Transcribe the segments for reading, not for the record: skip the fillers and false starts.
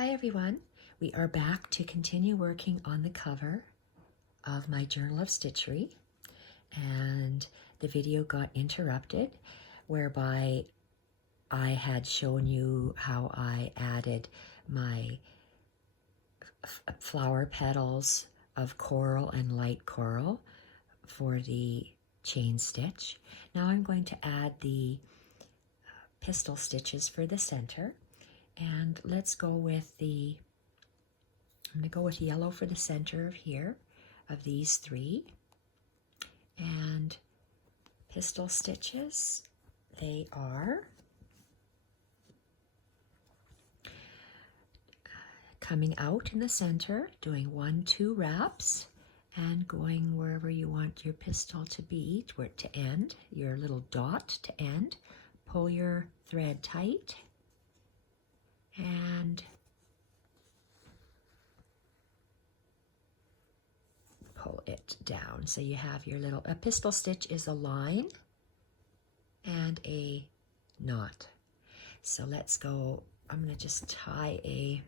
Hi everyone, we are back to continue working on the cover of my Journal of Stitchery, and the video got interrupted whereby I had shown you how I added my flower petals of coral and light coral for the chain stitch. Now I'm going to add the pistil stitches for the center. And let's go with I'm going to go with yellow for the center of here, of these three. And pistil stitches, they are coming out in the center, doing 1-2 wraps, and going wherever you want your pistil to be, to end, your little dot to end. Pull your thread tight. And pull it down. So you have your little, a pistil stitch is a line and a knot. So let's go, I'm going to just tie a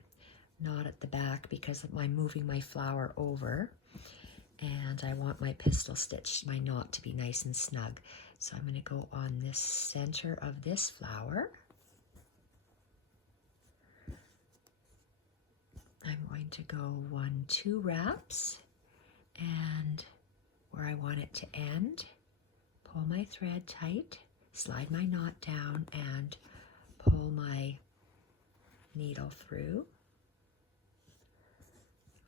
knot at the back because I'm moving my flower over. And I want my pistil stitch, my knot, to be nice and snug. So I'm going to go on this center of this flower. I'm going to go 1-2 wraps, and where I want it to end, pull my thread tight, slide my knot down, and pull my needle through.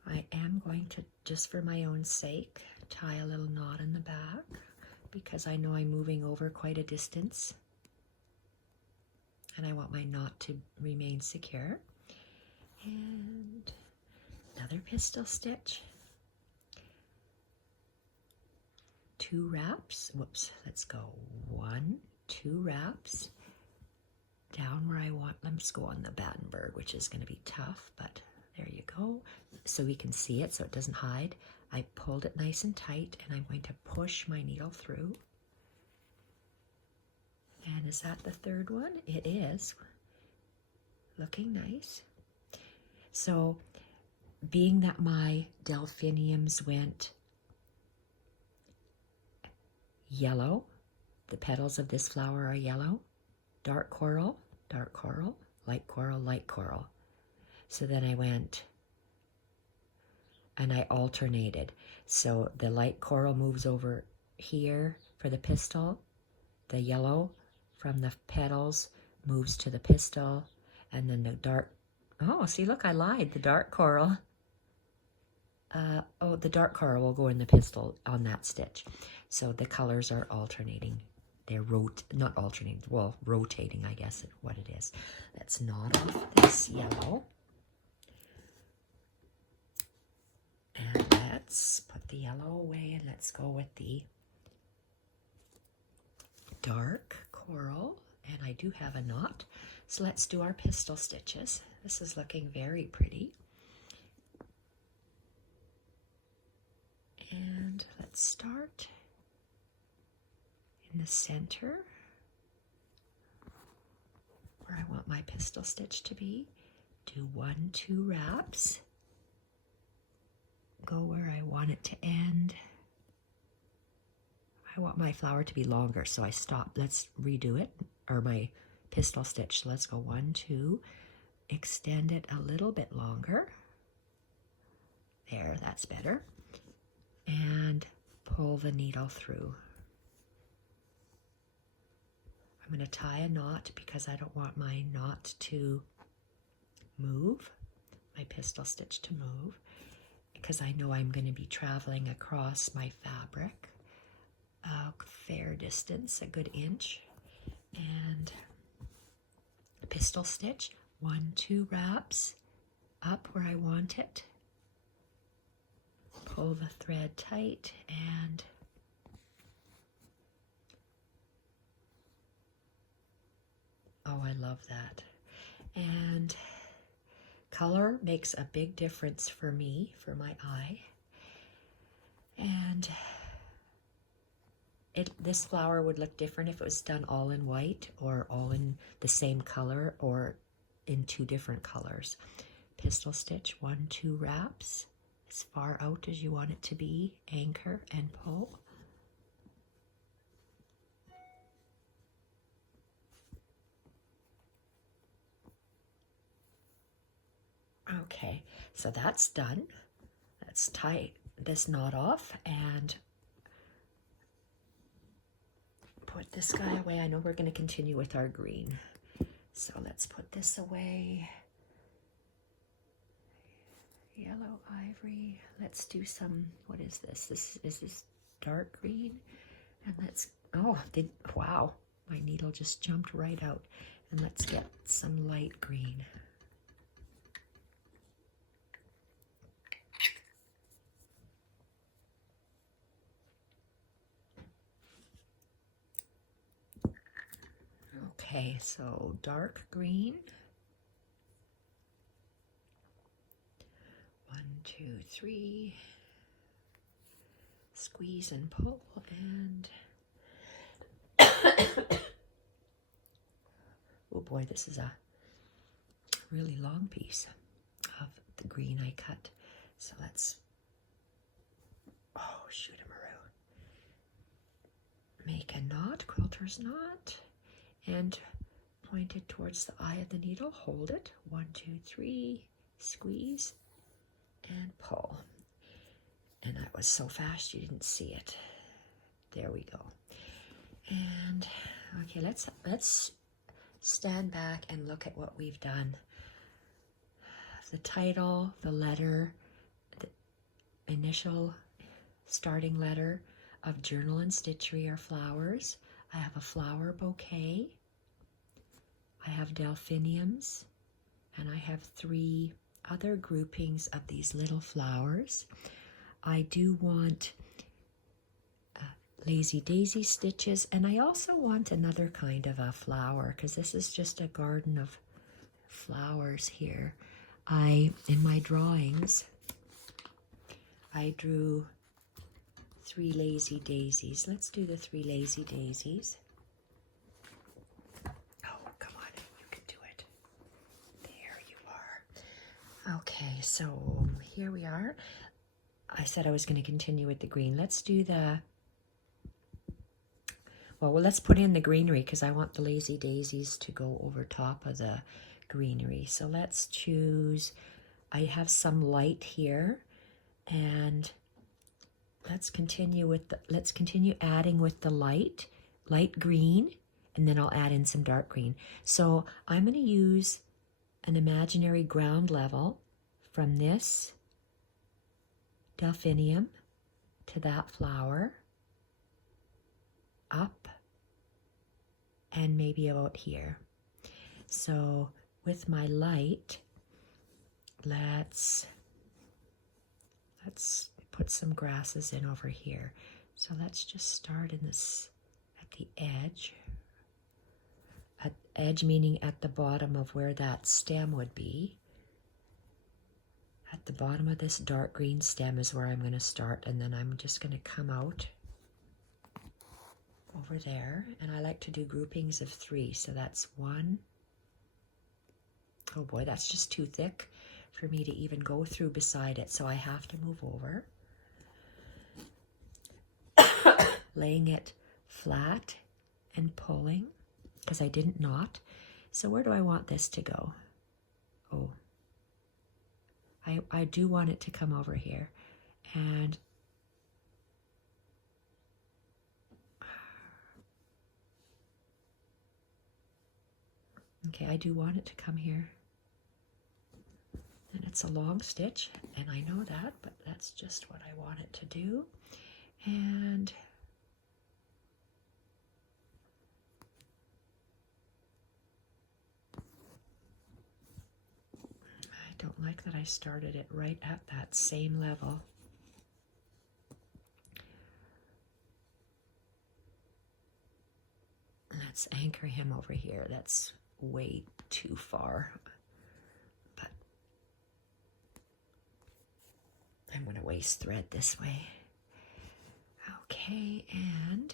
I am going to, just for my own sake, tie a little knot in the back because I know I'm moving over quite a distance and I want my knot to remain secure. And another pistil stitch, 2 wraps, whoops, let's go 1-2 wraps down where I want. Let's go on the Battenberg, which is going to be tough, but there you go, so we can see it so it doesn't hide. I pulled it nice and tight, and I'm going to push my needle through. And is that the third one? It is. Looking nice. So, being that my delphiniums went yellow, the petals of this flower are yellow, dark coral, light coral, light coral. So then I went and I alternated. So the light coral moves over here for the pistil, the yellow from the petals moves to the pistil, and then the dark, oh, see, look, I lied. The dark coral, the dark coral will go in the pistil on that stitch. So the colors are alternating. They're not alternating, well, rotating, I guess, is what it is. Let's knot off this yellow. And let's put the yellow away and let's go with the dark coral. And I do have a knot. So let's do our pistil stitches. This is looking very pretty. And let's start in the center where I want my pistil stitch to be. Do 1-2 wraps. Go where I want it to end. I want my flower to be longer, so I stop. Let's redo it, or my pistil stitch. So let's go 1-2, extend it a little bit longer. There, that's better. And pull the needle through. I'm going to tie a knot because I don't want my knot to move, my pistil stitch to move, because I know I'm going to be traveling across my fabric a fair distance, a good inch. And pistil stitch, 1-2 wraps up where I want it. Pull the thread tight and oh, I love that. And color makes a big difference for me, for my eye. And this flower would look different if it was done all in white or all in the same color or in 2 different colors. pistol stitch 1, 2 wraps as far out as you want it to be, anchor and pull. Okay, so that's done. Let's tie this knot off and put this guy away. I know we're going to continue with our green, so let's put this away. Yellow ivory. Let's do some, what is this? Is this dark green? And let's, wow, my needle just jumped right out. And let's get some light green. Okay, so dark green. 1, 2, 3. Squeeze and pull, and oh boy, this is a really long piece of the green I cut. So let's, shoot-a-maroo. Make a knot, quilter's knot, and point it towards the eye of the needle. Hold it. 1, 2, 3. Squeeze and pull. And that was so fast you didn't see it. There we go. And okay, let's stand back and look at what we've done. The title, the letter, the initial starting letter of Journal and Stitchery are flowers. I have a flower bouquet. I have delphiniums, and I have 3 other groupings of these little flowers. I do want lazy daisy stitches, and I also want another kind of a flower, because this is just a garden of flowers here. In my drawings, I drew 3 lazy daisies. Let's do the 3 lazy daisies. Oh, come on, you can do it. There you are. Okay, so here we are. I said I was going to continue with the green. Let's do the, well, let's put in the greenery because I want the lazy daisies to go over top of the greenery. So let's choose, I have some light here, and let's continue adding with the light green, and then I'll add in some dark green. So I'm going to use an imaginary ground level from this delphinium to that flower, up, and maybe about here. So with my light, let's put some grasses in over here. So let's just start in this at the edge. At edge meaning at the bottom of where that stem would be. At the bottom of this dark green stem is where I'm going to start, and then I'm just going to come out over there, and I like to do groupings of 3. So that's 1. Oh boy, that's just too thick for me to even go through beside it, so I have to move over. Laying it flat and pulling, because I didn't knot. So where do I want this to go? Oh, I do want it to come over here. And okay, I do want it to come here. And it's a long stitch, and I know that, but that's just what I want it to do. And I don't like that I started it right at that same level. Let's anchor him over here. That's way too far. But I'm going to waste thread this way. Okay, and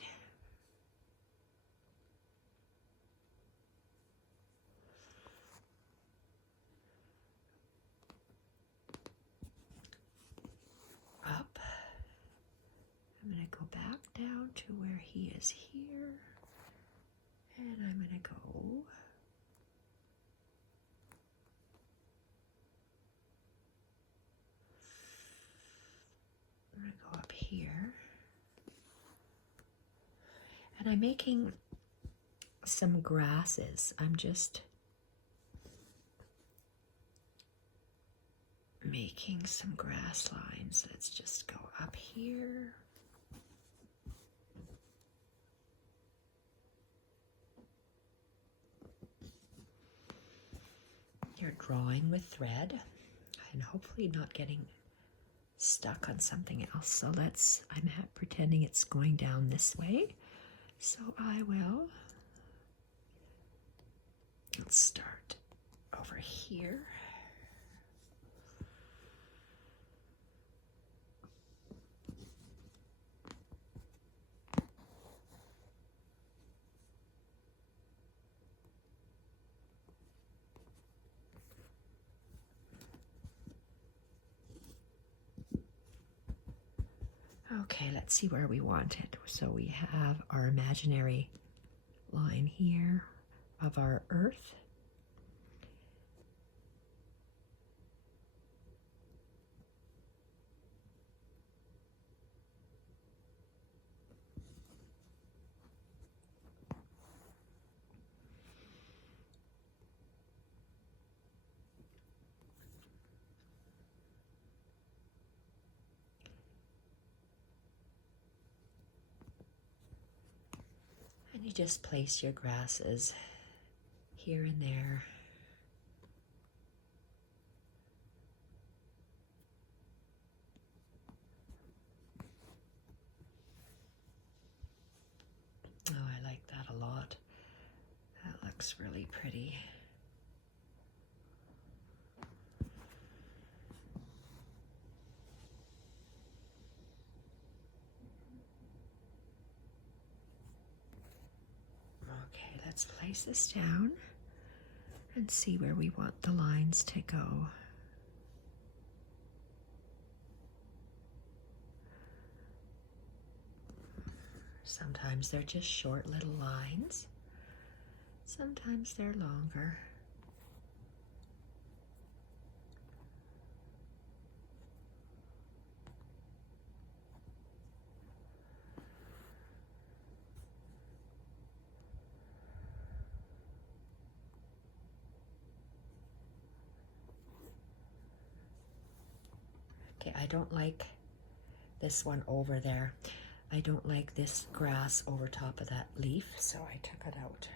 to where he is here. And I'm going to go up here. And I'm making some grasses. I'm just making some grass lines. Let's just go up here. You're drawing with thread and hopefully not getting stuck on something else. So I'm pretending it's going down this way. So let's start over here. Okay, let's see where we want it. So we have our imaginary line here of our earth. And you just place your grasses here and there. Oh, I like that a lot. That looks really pretty. Okay, let's place this down and see where we want the lines to go. Sometimes they're just short little lines. Sometimes they're longer. Okay, I don't like this one over there. I don't like this grass over top of that leaf, so I took it out.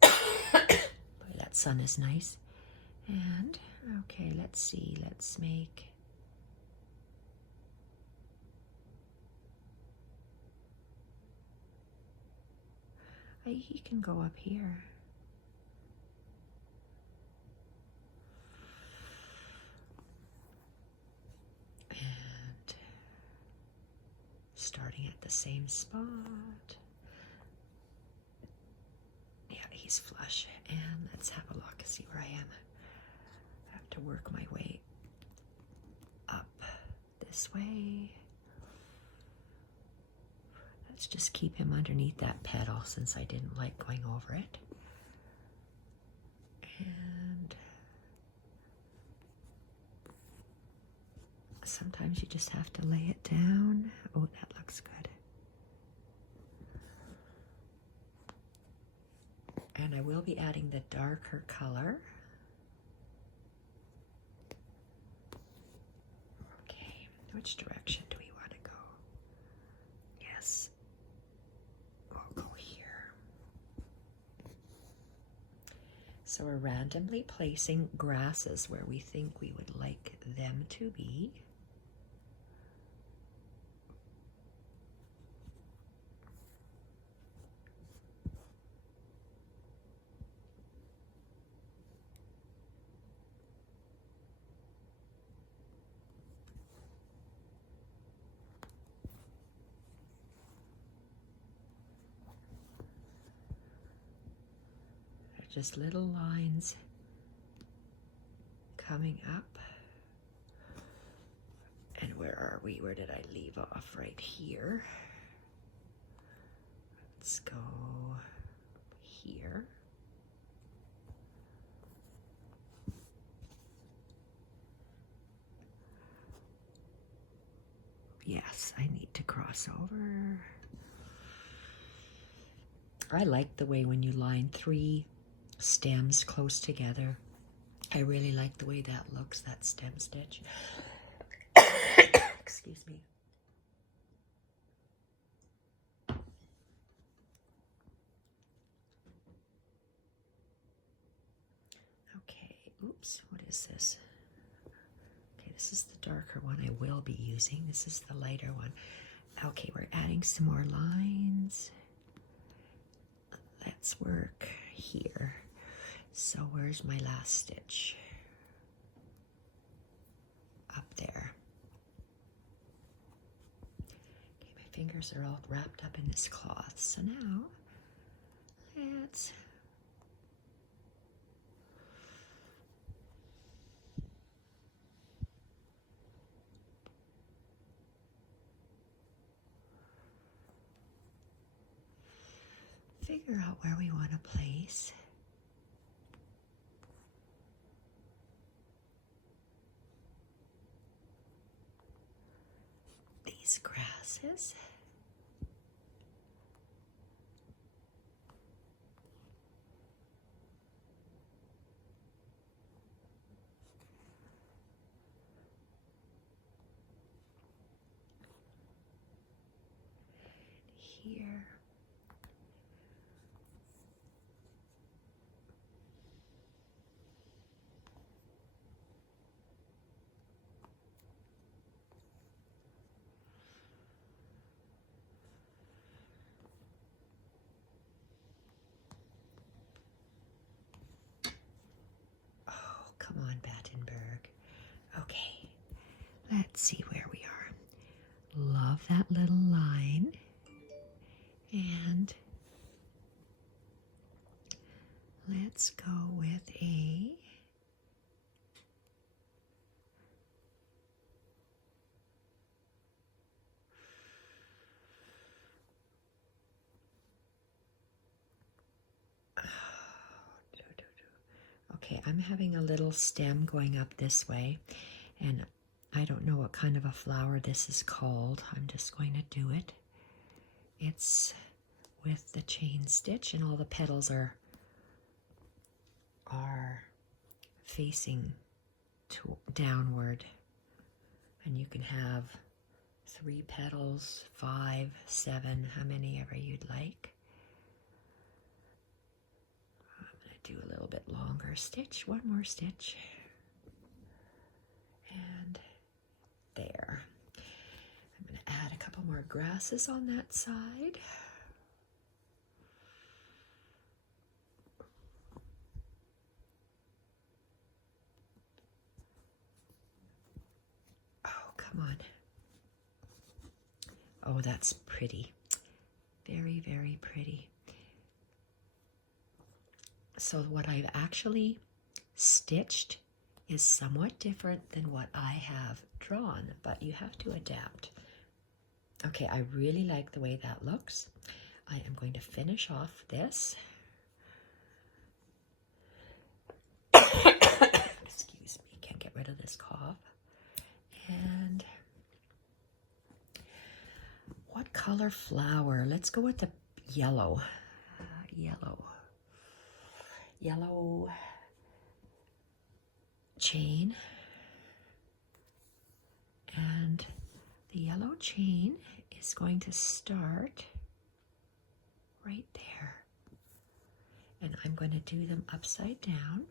Boy, that sun is nice. And, okay, let's see, let's make... he can go up here. And starting at the same spot. Yeah, he's flush. And let's have a look, see where I am. I have to work my way up this way. Let's just keep him underneath that petal since I didn't like going over it. And sometimes you just have to lay it down. Oh, that looks good. And I will be adding the darker color. Okay, which direction do we want to go? Yes. We'll go here. So we're randomly placing grasses where we think we would like them to be. Just little lines coming up. And where are we? Where did I leave off? Right here. Let's go here. Yes, I need to cross over. I like the way when you line 3 stems close together. I really like the way that looks, that stem stitch. Excuse me. Okay, oops, what is this? Okay, this is the darker one I will be using. This is the lighter one. Okay, we're adding some more lines. Let's work here. So where's my last stitch? Up there. Okay, my fingers are all wrapped up in this cloth. So now, let's figure out where we want to place these grasses. Here. Oh, come on, Battenberg. Okay, let's see where we are. Love that little line. And let's go with a okay, I'm having a little stem going up this way, and I don't know what kind of a flower this is called. I'm just going to do it. It's with the chain stitch, and all the petals are facing downward, and you can have 3 petals, 5, 7, how many ever you'd like. I'm going to do a little bit longer stitch, one more stitch, and there. I'm going to add a couple more grasses on that side. Oh, come on. Oh, that's pretty. Very, very pretty. So what I've actually stitched is somewhat different than what I have drawn, but you have to adapt. Okay, I really like the way that looks. I am going to finish off this. Excuse me, can't get rid of this cough. And what color flower? Let's go with the yellow. Yellow chain. And the yellow chain is going to start right there. And I'm going to do them upside down.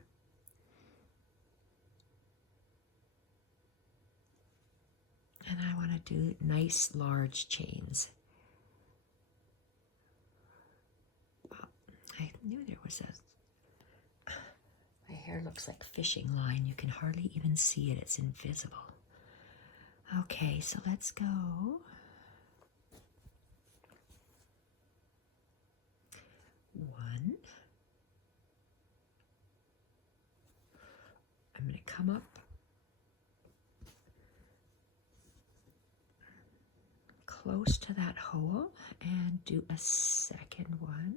And I want to do nice large chains. I knew there was a... My hair looks like fishing line. You can hardly even see it. It's invisible. Okay, so let's go. One. I'm going to come up close to that hole and do a second one.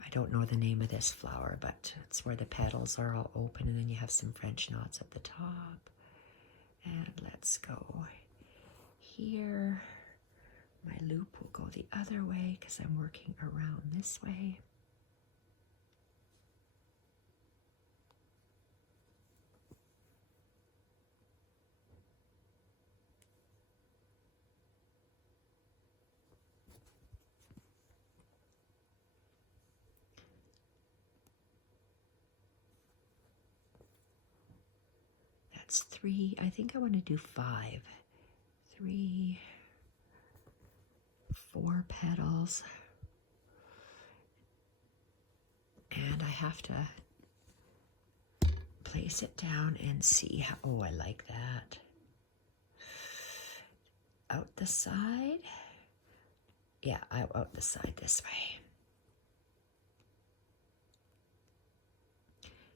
I don't know the name of this flower, but it's where the petals are all open and then you have some French knots at the top. And let's go here. My loop will go the other way because I'm working around this way. That's 3. I think I want to do 5. 3, 4 petals. And I have to place it down and see how, oh, I like that. Out the side. Yeah, out the side this way.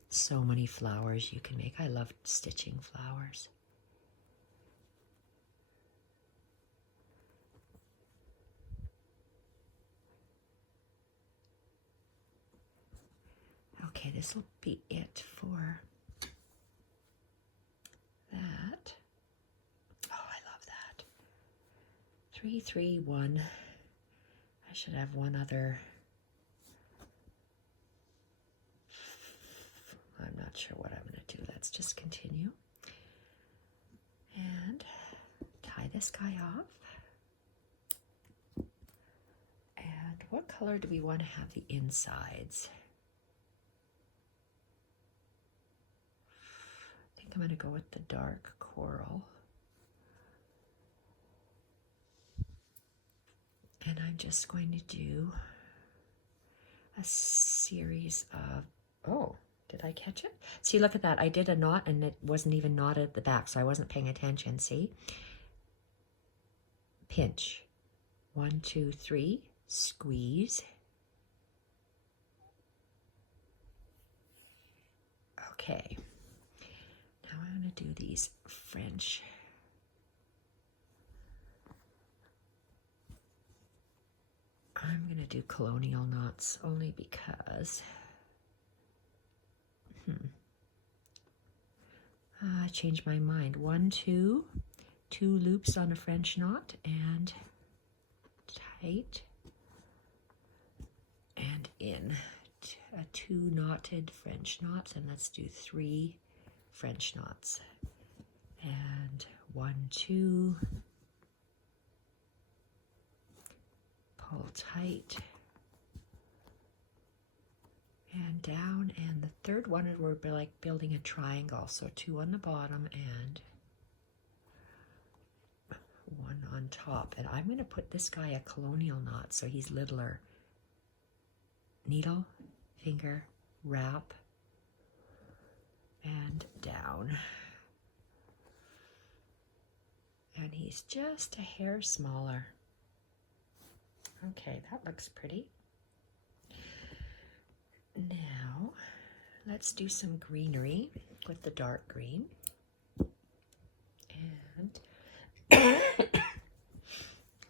So many flowers you can make. I love stitching flowers. Okay, this will be it for that. Oh, I love that. 3, 3, 1. I should have one other. I'm not sure what I'm going to do. Let's just continue. And tie this guy off. And what color do we want to have the insides? I think I'm going to go with the dark coral. And I'm just going to do a series of, oh, did I catch it? See, look at that. I did a knot and it wasn't even knotted at the back, so I wasn't paying attention. See? Pinch. 1, 2, 3. Squeeze. Okay. Now I'm going to do these French. I'm going to do colonial knots only because I changed my mind. 1, 2, 2 loops on a French knot and tight and in. 2 knotted French knots, and let's do 3 French knots. And 1, 2, pull tight and down, and the third one we're like building a triangle, so 2 on the bottom and 1 on top. And I'm going to put this guy a colonial knot so he's littler. Needle, finger, wrap, and down. And he's just a hair smaller. Okay, that looks pretty. Now, let's do some greenery with the dark green. And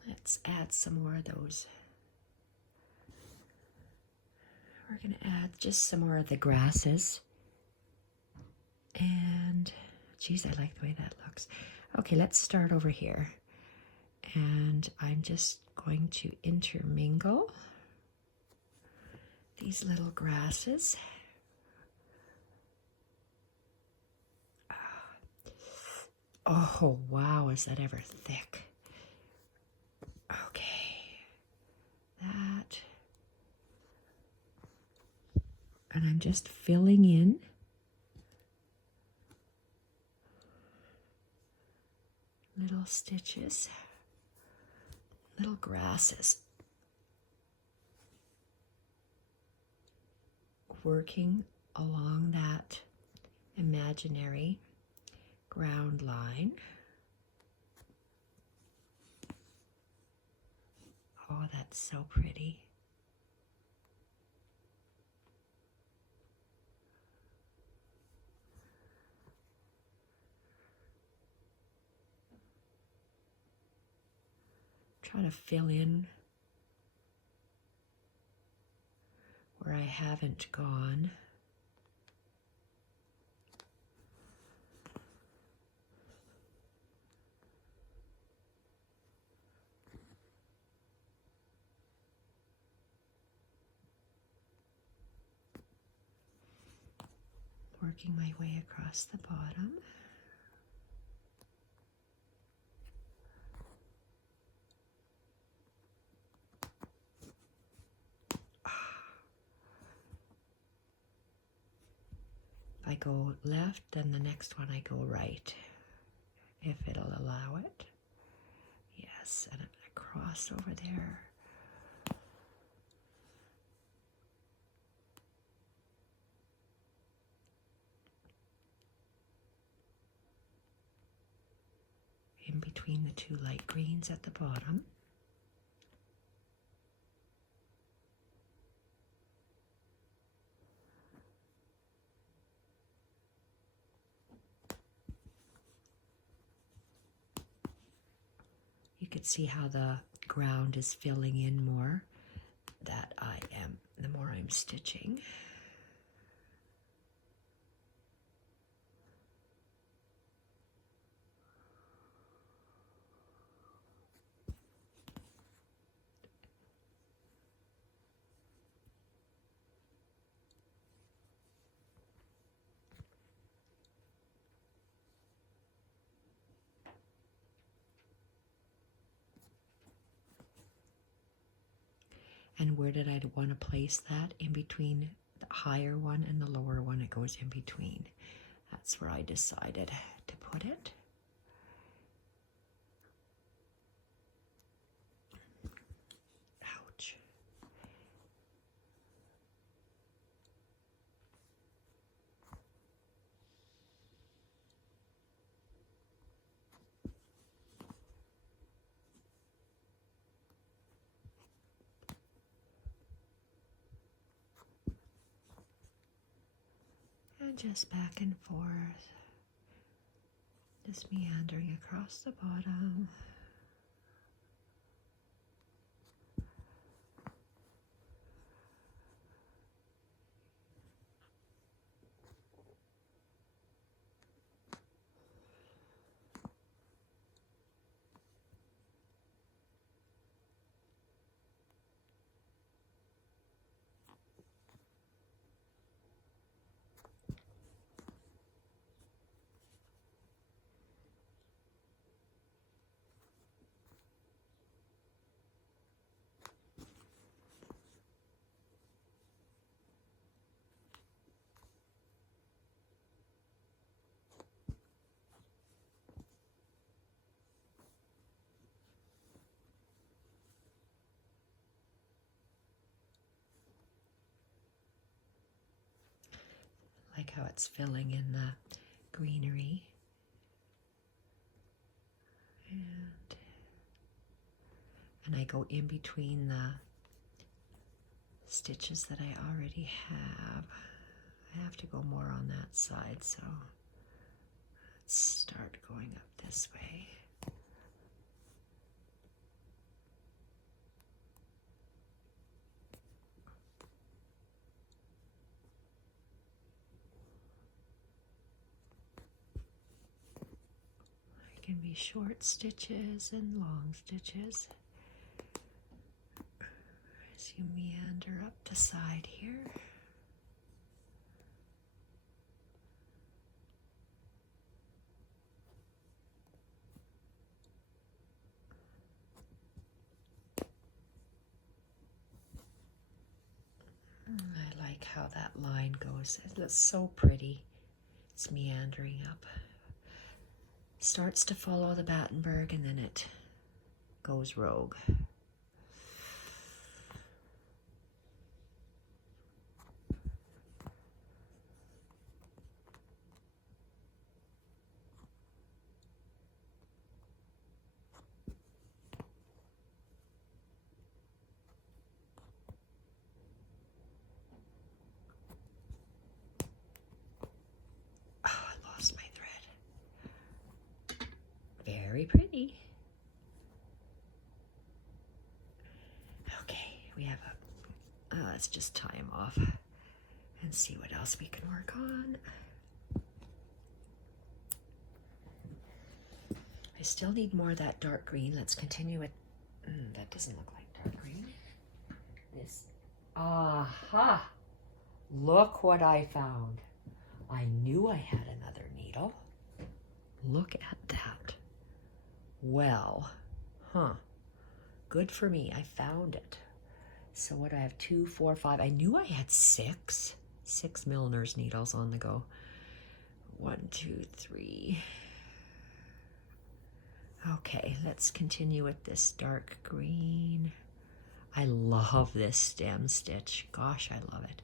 let's add some more of those. We're going to add just some more of the grasses. And, geez, I like the way that looks. Okay, let's start over here. And I'm just going to intermingle these little grasses. Oh, wow, is that ever thick? Okay, that. And I'm just filling in little stitches, little grasses. Working along that imaginary ground line. Oh, that's so pretty. Try to fill in where I haven't gone. Working my way across the bottom. If I go left, then the next one I go right, if it'll allow it. Yes, and across over there. In between the two light greens at the bottom. You can see how the ground is filling in more the more I'm stitching. And where did I want to place that? In between the higher one and the lower one, it goes in between. That's where I decided to put it. Ouch. And just back and forth, just meandering across the bottom. Like how it's filling in the greenery. And I go in between the stitches that I already have. I have to go more on that side, so let's start going up this way. Can be short stitches and long stitches as you meander up the side here. I like how that line goes. It looks so pretty. It's meandering up. Starts to follow the Battenberg and then it goes rogue. Very pretty. let's just tie him off and see what else we can work on. I still need more of that dark green. Let's continue with, that doesn't look like dark green. This, aha! Look what I found. I knew I had another needle. Look at that. Well, good for me, I found it. So what, I have 2, 4, 5. I knew I had 6 milliner's needles on the go. 1, 2, 3. Okay, let's continue with this dark green. I love this stem stitch. Gosh, I love it.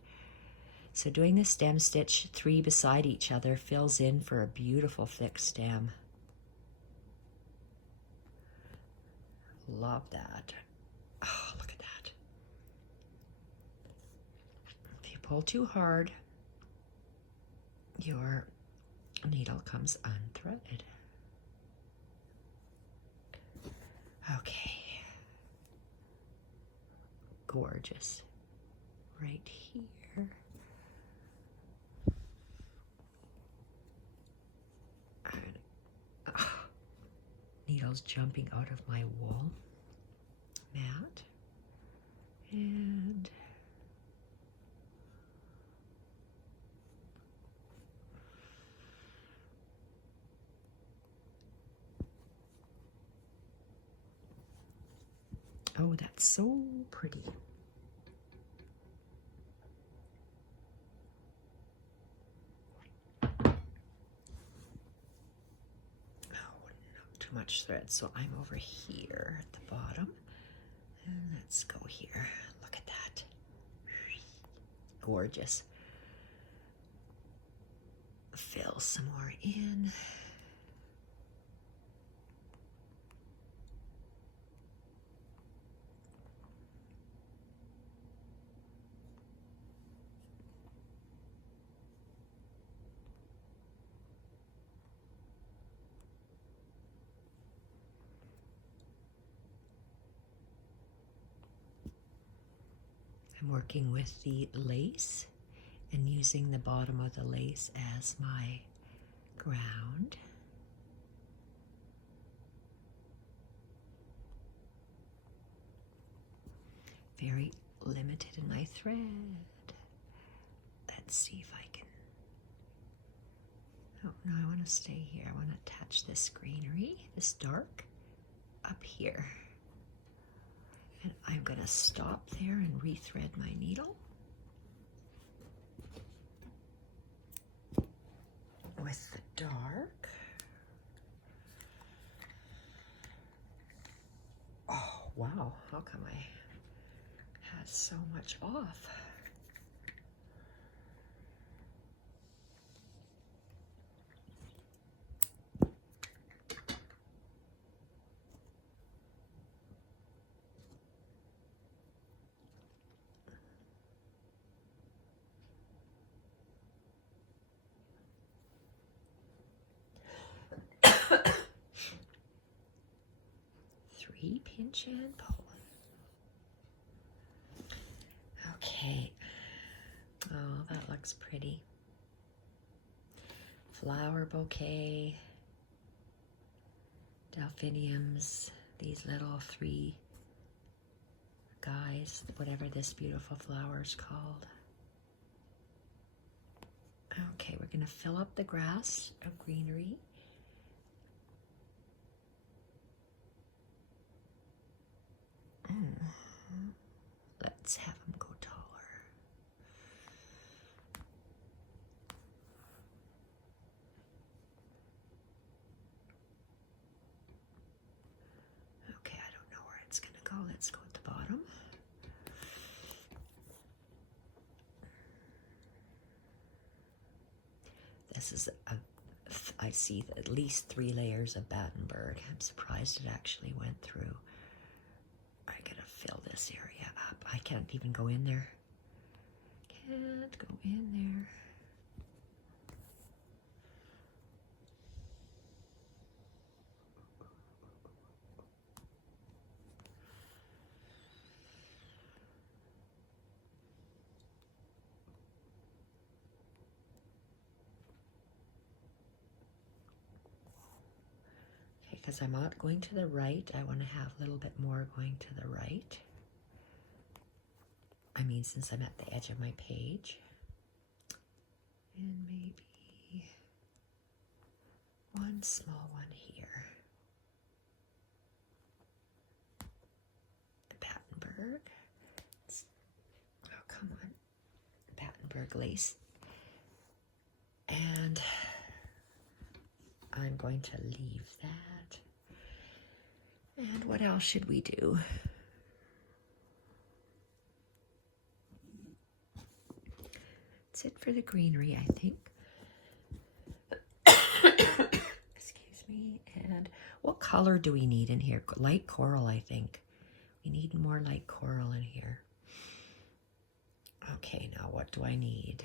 So doing the stem stitch 3 beside each other fills in for a beautiful thick stem. Love that. Oh, look at that. If you pull too hard, your needle comes unthreaded. Okay. Gorgeous. Right here. And, needles jumping out of my wool mat. And oh, that's so pretty. Too much thread, so I'm over here at the bottom, and let's go here. Look at that. Gorgeous. Fill some more in. I'm working with the lace and using the bottom of the lace as my ground. Very limited in my thread. Let's see if I can. Oh, no, I want to stay here. I want to attach this greenery, this dark, up here. And I'm going to stop there and rethread my needle with the dark. Oh, wow. How come I had so much off? Pinch and pull. Okay. Oh, that looks pretty. Flower bouquet. Delphiniums. These little 3 guys, whatever this beautiful flower is called. Okay, we're going to fill up the grass of greenery. Let's have them go taller. Okay, I don't know where it's going to go. Let's go at the bottom. This is I see at least 3 layers of Battenberg. I'm surprised it actually went through. I gotta fill this area up. I can't even go in there. Can't go in there. because I'm not going to the right. I want to have a little bit more going to the right. I mean, since I'm at the edge of my page. And maybe one small one here. Battenberg. Oh, come on. Battenberg lace. And I'm going to leave that. And what else should we do? That's it for the greenery, I think. Excuse me. And what color do we need in here? Light coral, I think. We need more light coral in here. Okay, now what do I need?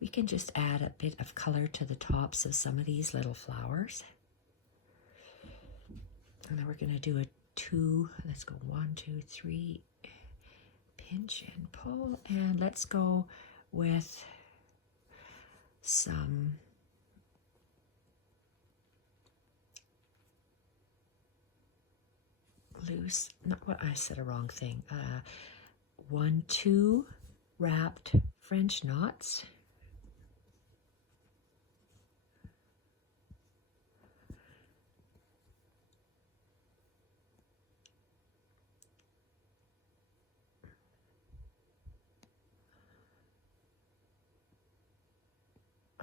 We can just add a bit of color to the tops of some of these little flowers. And then we're going to do a 2, let's go 1, 2, 3, pinch and pull. And let's go with some loose, not what I said, a wrong thing. 1, 2 wrapped French knots.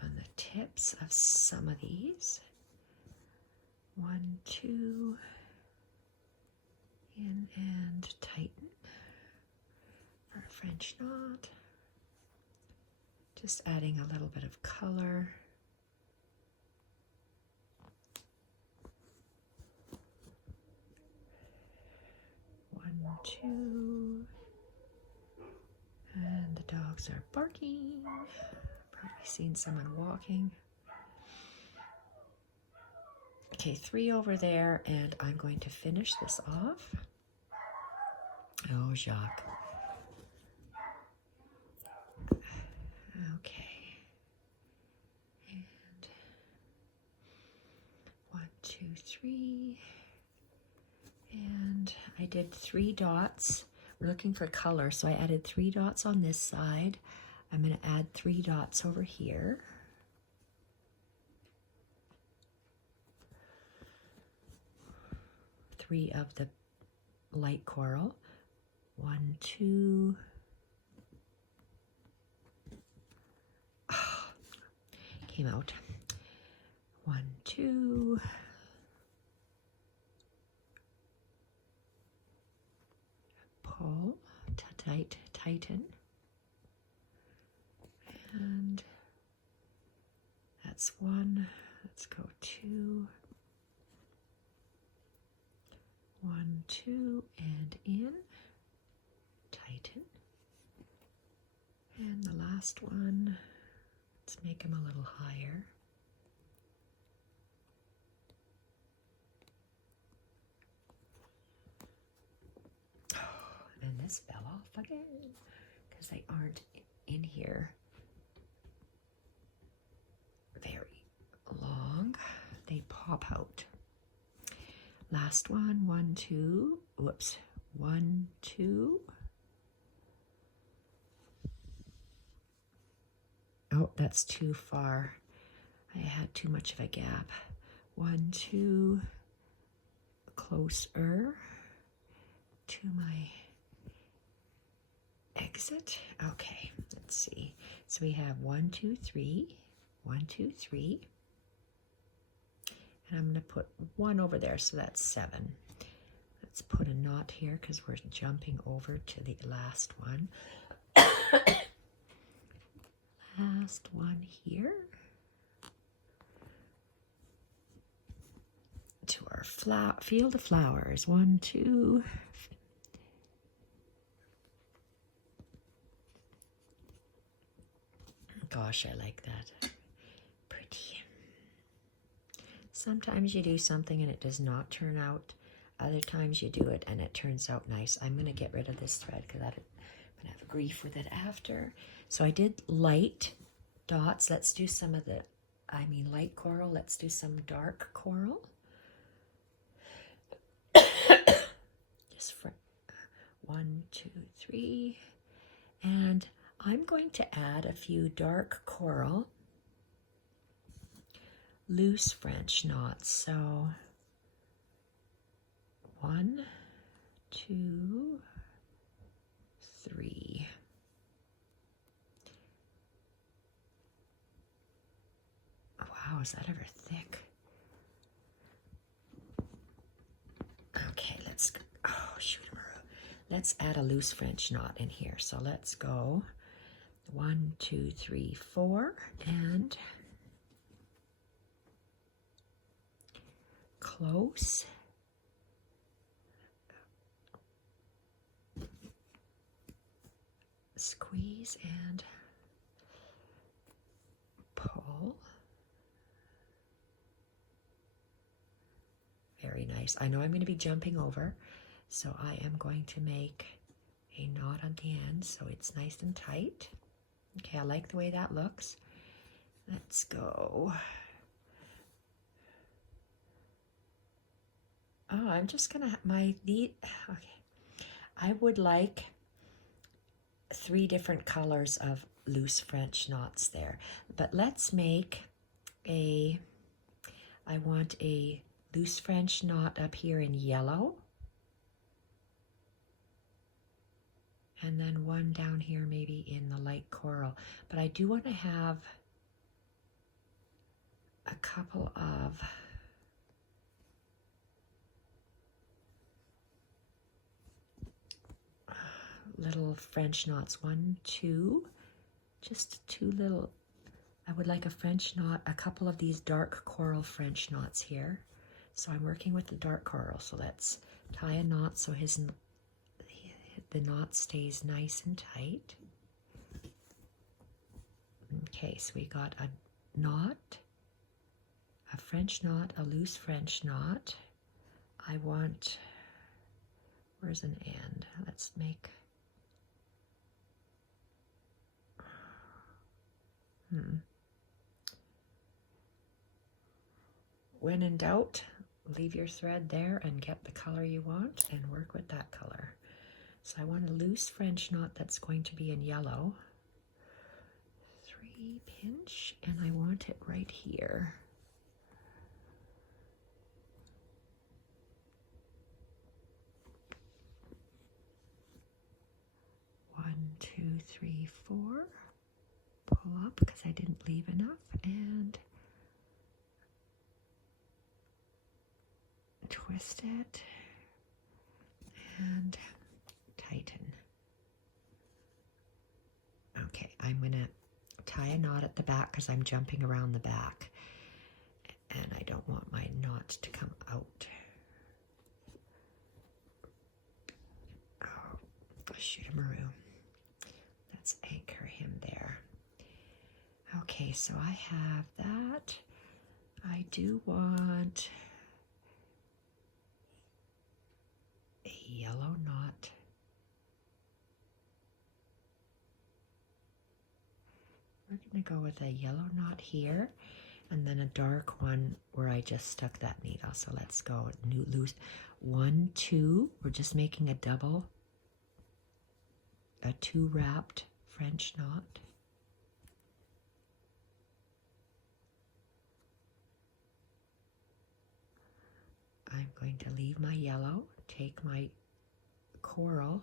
On the tips of some of these. 1, 2. In and tighten for a French knot. Just adding a little bit of color. One, 2. And the dogs are barking. Probably seen someone walking. Okay, 3 over there, and I'm going to finish this off. Oh, Jacques. Okay. And 1, 2, 3. And I did 3 dots. We're looking for color, so I added 3 dots on this side. I'm going to add 3 dots over here. Three of the light coral. 1, 2. Oh, came out. 1, 2. Pull, tighten. And that's 1. Let's go 2. 1, 2, and in, tighten. And the last one, let's make them a little higher. And this fell off again because they aren't in here very long. They pop out. Last one, 1, 2, whoops, 1, 2. Oh, that's too far. I had too much of a gap. 1, 2, closer to my exit. Okay, let's see. So we have 1, 2, 3, 1, 2, 3. And I'm going to put 1 over there, so that's 7. Let's put a knot here because we're jumping over to the last one. Last one here. To our field of flowers. 1, 2. Gosh, I like that. Pretty. Sometimes you do something and it does not turn out. Other times you do it and it turns out nice. I'm going to get rid of this thread because that I'm gonna have grief with it after. So I did light dots. Let's do some of the, light coral. Let's do some dark coral. Just for 1, 2, 3. And I'm going to add a few dark coral loose French knots. So 1, 2, 3. Wow, is that ever thick? Okay, let's go. Oh, shoot, let's add a loose French knot in here. So let's go 1, 2, 3, 4, and close. Squeeze and pull. Very nice. I know I'm going to be jumping over, so I am going to make a knot on the end so it's nice and tight. Okay, I like the way that looks. Let's go. Oh, I'm just gonna okay. I would like 3 different colors of loose French knots there, but let's make I want a loose French knot up here in yellow, and then one down here maybe in the light coral. But I do want to have a couple of little French knots. 1, 2, just 2 little. I would like a French knot, a couple of these dark coral French knots here. So I'm working with the dark coral. So let's tie a knot so the knot stays nice and tight. Okay, so we got a knot, a French knot, a loose French knot. I want, where's an end? Let's make, When in doubt, leave your thread there and get the color you want and work with that color. So I want a loose French knot that's going to be in yellow. 3 pinch, and I want it right here. One, 2, 3, 4. Pull up because I didn't leave enough, and twist it and tighten. Okay, I'm gonna tie a knot at the back because I'm jumping around the back and I don't want my knot to come out. Oh, shoot-a-maroo. Let's anchor him there. Okay, so I have that. I do want a yellow knot. We're going to go with a yellow knot here and then a dark one where I just stuck that needle. So let's go loose. 1, 2. We're just making a double, a 2 wrapped French knot. I'm going to leave my yellow, take my coral,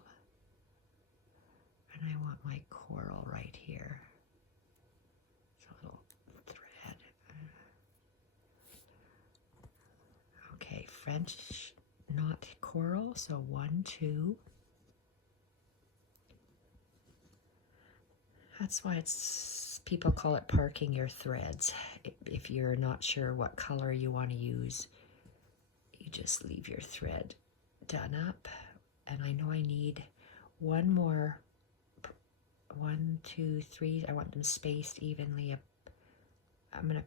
and I want my coral right here. It's a little thread. Okay, French knot coral, so 1, 2. That's why people call it parking your threads. If you're not sure what color you want to use, you just leave your thread done up. And I know I need one more, 1, 2, 3. I want them spaced evenly. I'm going to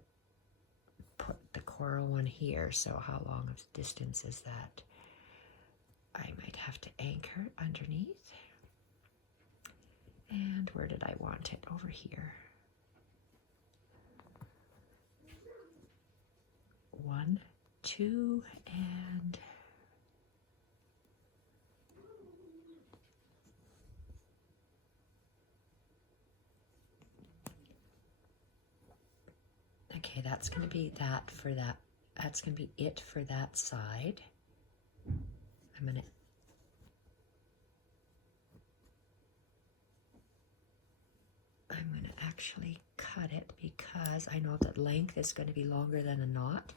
put the coral one here. So how long of distance is that? I might have to anchor underneath. Where did I want it? Over here. 1, 2, and okay, that's going to be that for that. That's going to be it for that side. I'm going to actually cut it because I know that length is going to be longer than a knot.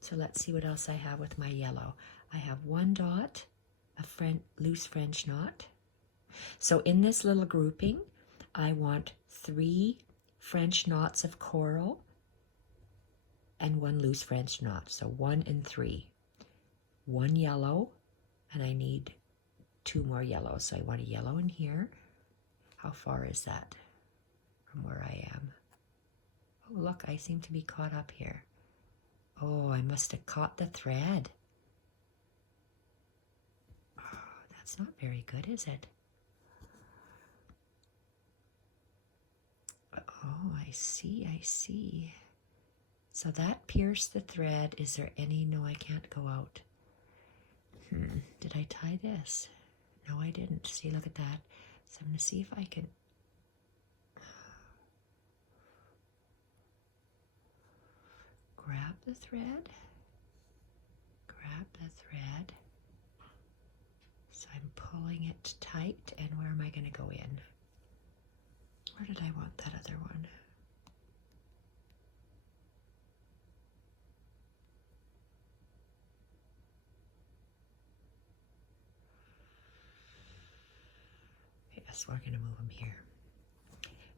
So let's see what else I have with my yellow. I have 1 dot, a loose French knot. So in this little grouping, I want 3 French knots of coral and 1 loose French knot. So 1 and 3. 1 yellow, and I need 2 more yellows. So I want a yellow in here. How far is that from where I am? Oh, look, I seem to be caught up here. Oh, I must have caught the thread. Oh, that's not very good, is it? Oh, I see, I see. So that pierced the thread. Is there any? No, I can't go out. Did I tie this? No, I didn't. See, look at that. So I'm going to see if I can... grab the thread. Grab the thread. So I'm pulling it tight. And where am I going to go in? Where did I want that other one? Yes, we're going to move them here.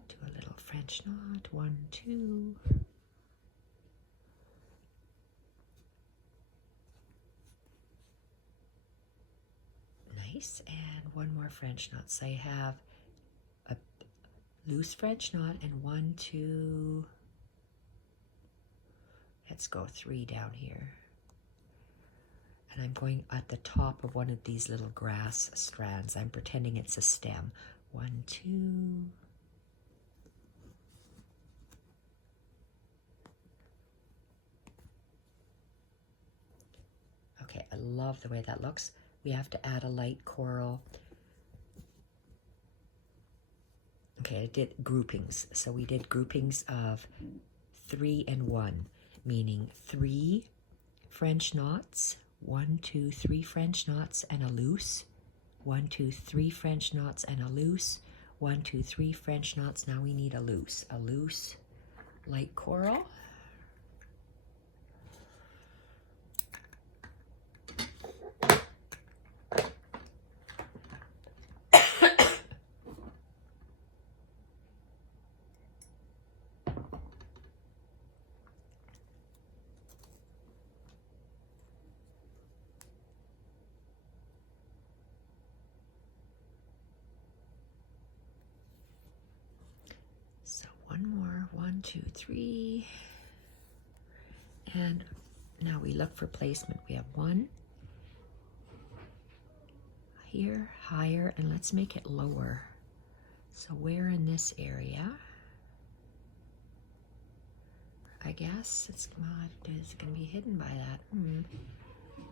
Do a little French knot. 1, 2. Nice. And 1 more French knot. So I have a loose French knot and 1, 2. Let's go 3 down here. And I'm going at the top of one of these little grass strands. I'm pretending it's a stem. 1, 2. Okay, I love the way that looks. We have to add a light coral. Okay, I did groupings. So we did groupings of 3 and 1, meaning 3 French knots. 1, 2, 3 French knots and a loose. 1, 2, 3 French knots and a loose. 1, 2, 3 French knots. Now we need a loose light coral. One more, 1, 2, 3. And now we look for placement. We have 1 here, higher, and let's make it lower. So where in this area? I guess it's going to be hidden by that.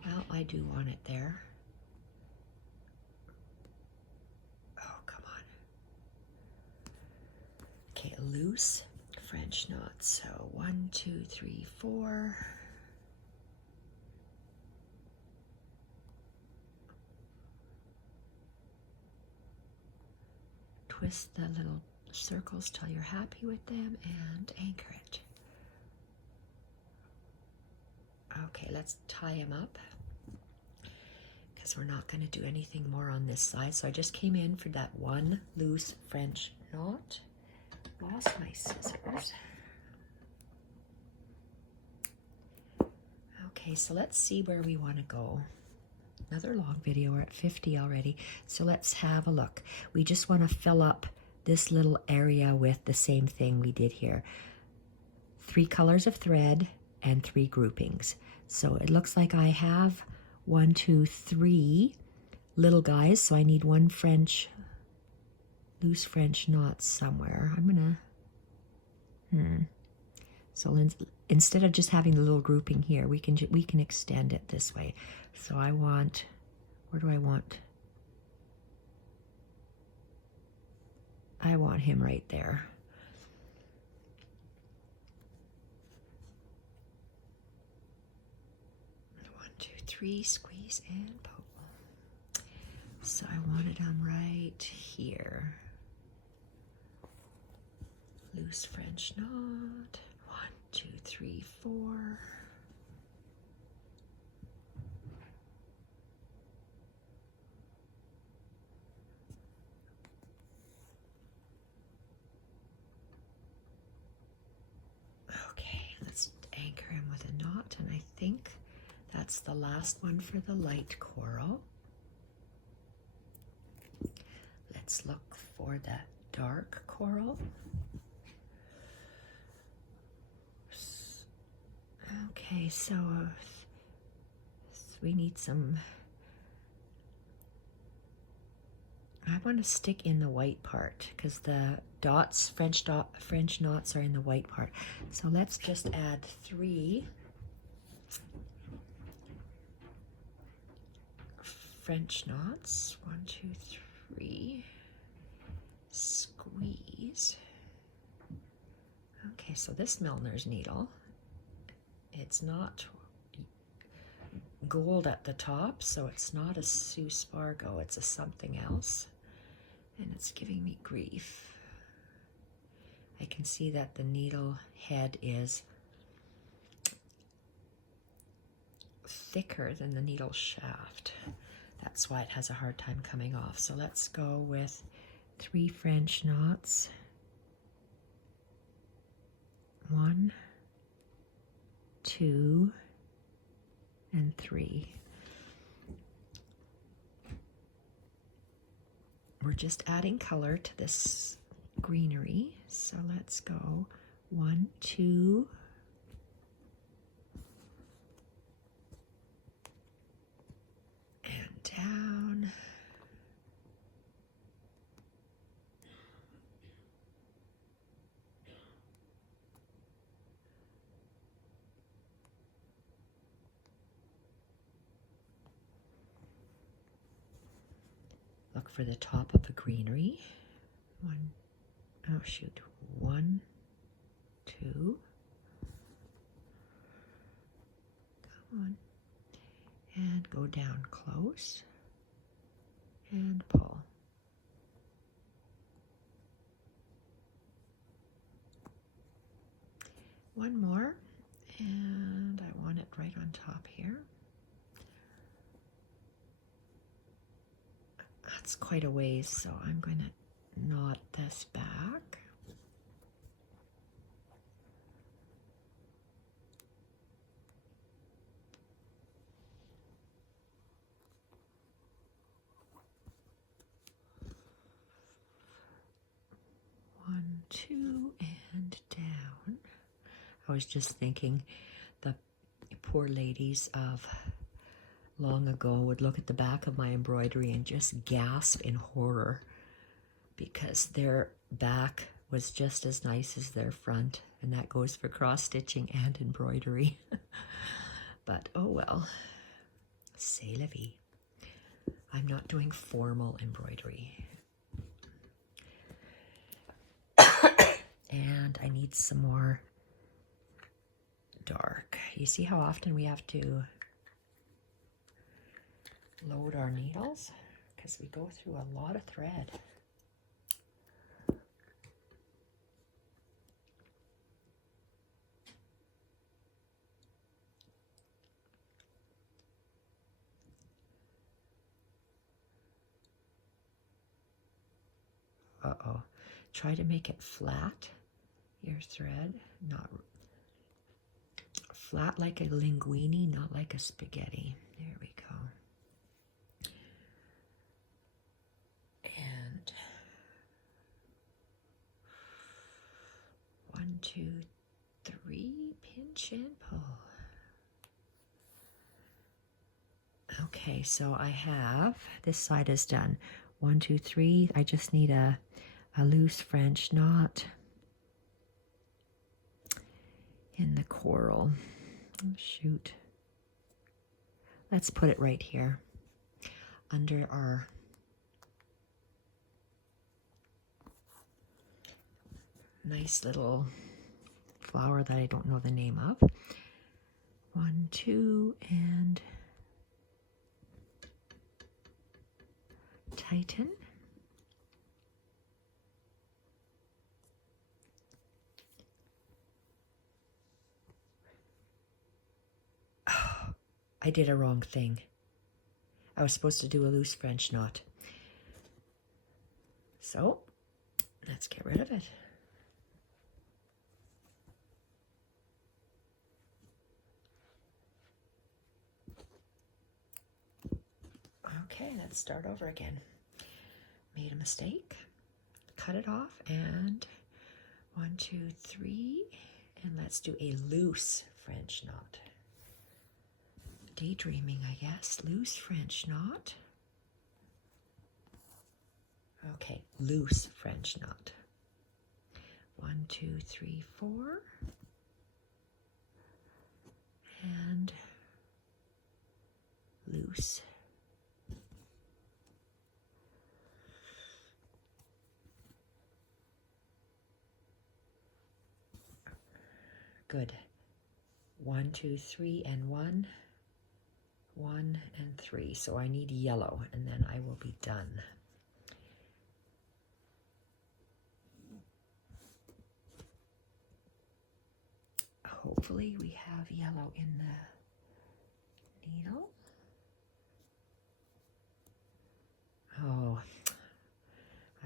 Well, I do want it there. Okay, a loose French knot. So 1, 2, 3, 4. Twist the little circles till you're happy with them and anchor it. Okay, let's tie them up because we're not going to do anything more on this side. So I just came in for that 1 loose French knot. Lost my scissors. Okay, so let's see where we want to go. Another long video. We're at 50 already. So let's have a look. We just want to fill up this little area with the same thing we did here. 3 colors of thread and 3 groupings. So it looks like I have 1, 2, 3 little guys. So I need 1 French loose French knots somewhere. I'm gonna, So instead of just having the little grouping here, we can extend it this way. So I want, where do I want? I want him right there. One, two, three, squeeze and pull. So I wanted him right here. Loose French knot. 1, 2, 3, 4. Okay, let's anchor him with a knot, and I think that's the last one for the light coral. Let's look for the dark coral. Okay, so we need some, I want to stick in the white part because the dots, French knots are in the white part. So let's just add 3 French knots. 1, 2, 3. Squeeze. Okay, so this milliner's needle, it's not gold at the top, so it's not a Sue Spargo, it's a something else, and it's giving me grief. I can see that the needle head is thicker than the needle shaft. That's why it has a hard time coming off. So let's go with 3 French knots. 1, 2, and 3. We're just adding color to this greenery, so let's go 1, 2, and down. Look for the top of the greenery. 1, 2. Come on. And go down close and pull. One more, and I want it right on top here. That's quite a ways, so I'm going to knot this back. One, 2, and down. I was just thinking the poor ladies of long ago would look at the back of my embroidery and just gasp in horror because their back was just as nice as their front, and that goes for cross stitching and embroidery. But oh well, c'est la vie. I'm not doing formal embroidery. And I need some more dark. You see how often we have to load our needles? Because we go through a lot of thread. Uh-oh. Try to make it flat, your thread, not flat like a linguine, not like a spaghetti. There we go. And 1, 2, 3, pinch and pull. Okay, so I have, this side is done. 1, 2, 3. I just need a loose French knot in the coral. Oh, shoot. Let's put it right here under our nice little flower that I don't know the name of. 1, 2, and tighten. Oh, I did a wrong thing. I was supposed to do a loose French knot. So, let's get rid of it. Okay, let's start over again. Made a mistake. Cut it off, and 1, 2, 3, and let's do a loose French knot. Daydreaming, I guess. Loose French knot. Okay, loose French knot. 1, 2, 3, 4. And loose. Good. 1, 2, 3, and 1. 1 and 3. So I need yellow, and then I will be done. Hopefully we have yellow in the needle. Oh,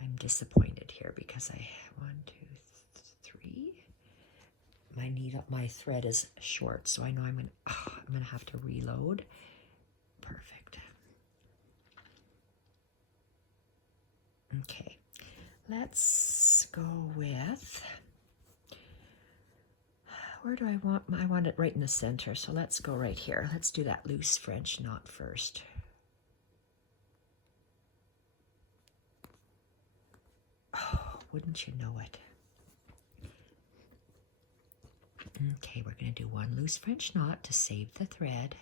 I'm disappointed here because 1, 2, 3. My needle, my thread is short, so I know I'm gonna have to reload. Perfect. Okay, let's go with, where do I want, I want it right in the center, so let's go right here. Let's do that loose French knot first. Oh, wouldn't you know it? Okay, we're going to do 1 loose French knot to save the thread.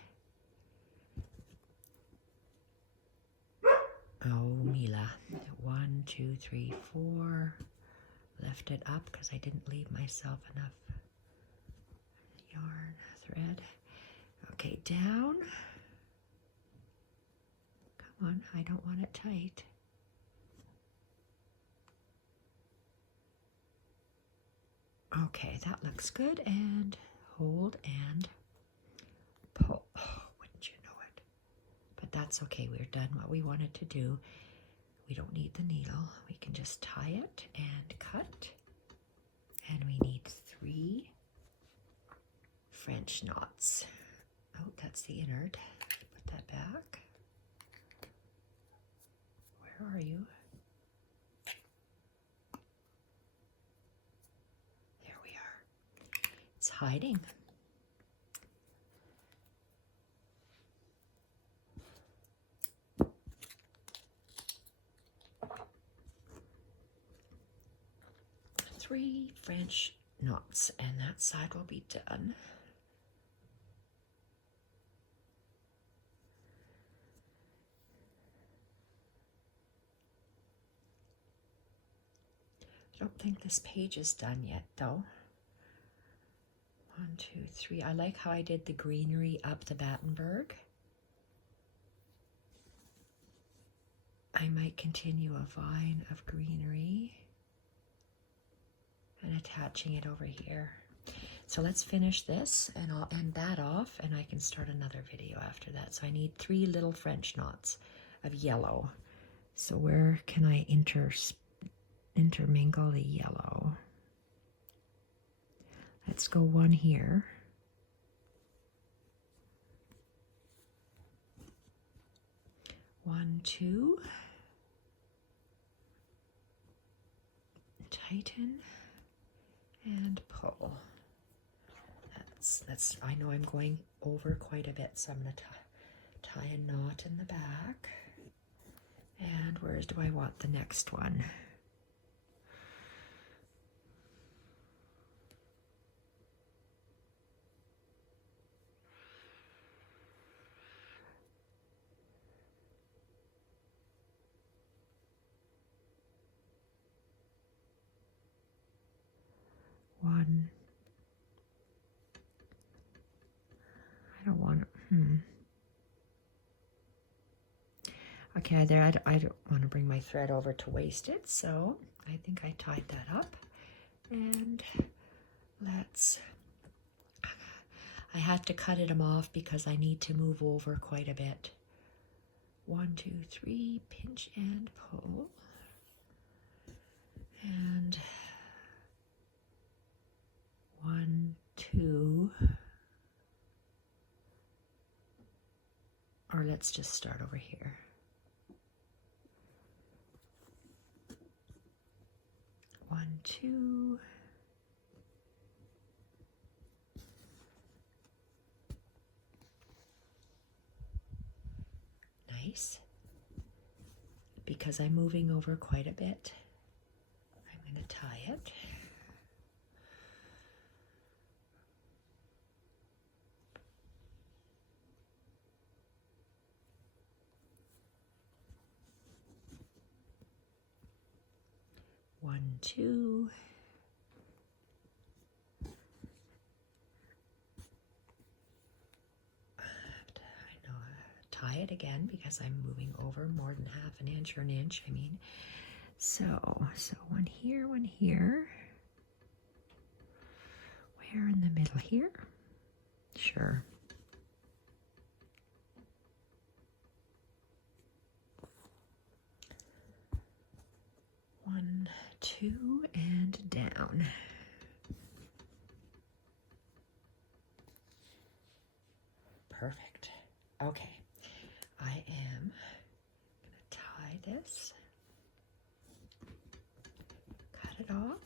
Oh, Mila. 1, 2, 3, 4. Lift it up because I didn't leave myself enough yarn, thread. Okay, down. Come on, I don't want it tight. Okay, that looks good, and hold and pull. Oh, wouldn't you know it? But that's okay, we're done what we wanted to do. We don't need the needle. We can just tie it and cut. And we need 3 French knots. Oh, that's the innard. Put that back. Where are you? There we are. It's hiding. Three French knots, and that side will be done. I don't think this page is done yet, though. 1, 2, 3. I like how I did the greenery up the Battenberg. I might continue a vine of greenery and attaching it over here. So let's finish this, and I'll end that off, and I can start another video after that. So I need 3 little French knots of yellow. So where can I intermingle the yellow? Let's go 1 here. One, 2. Tighten and pull. That's. I know I'm going over quite a bit, so I'm going to tie a knot in the back. And where do I want the next one? One. I don't want Okay, there. I don't want to bring my thread over to waste it, so I think I tied that up. And let's. I had to cut them off because I need to move over quite a bit. 1, 2, 3, pinch and pull. And 1, 2. Or let's just start over here. 1, 2. Nice. Because I'm moving over quite a bit, I'm going to tie it. One, two. Tie it again because I'm moving over more than half an inch or an inch, I mean. So one here, one here. Where in the middle here? Sure. One, two, and down. Perfect. Okay. I am going to tie this, cut it off.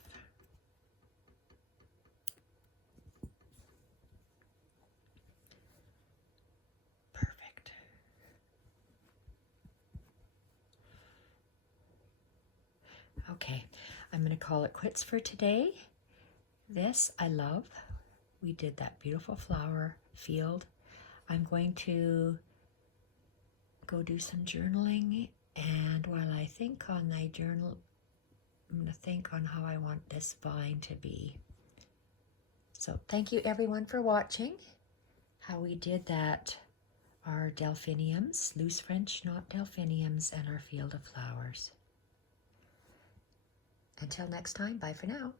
Perfect. Okay, I'm going to call it quits for today. This I love. We did that beautiful flower field. I'm going to go do some journaling, and while I think on my journal, I'm going to think on how I want this vine to be. So thank you everyone for watching how we did that, our delphiniums, loose French knot delphiniums, and our field of flowers. Until next time, bye for now.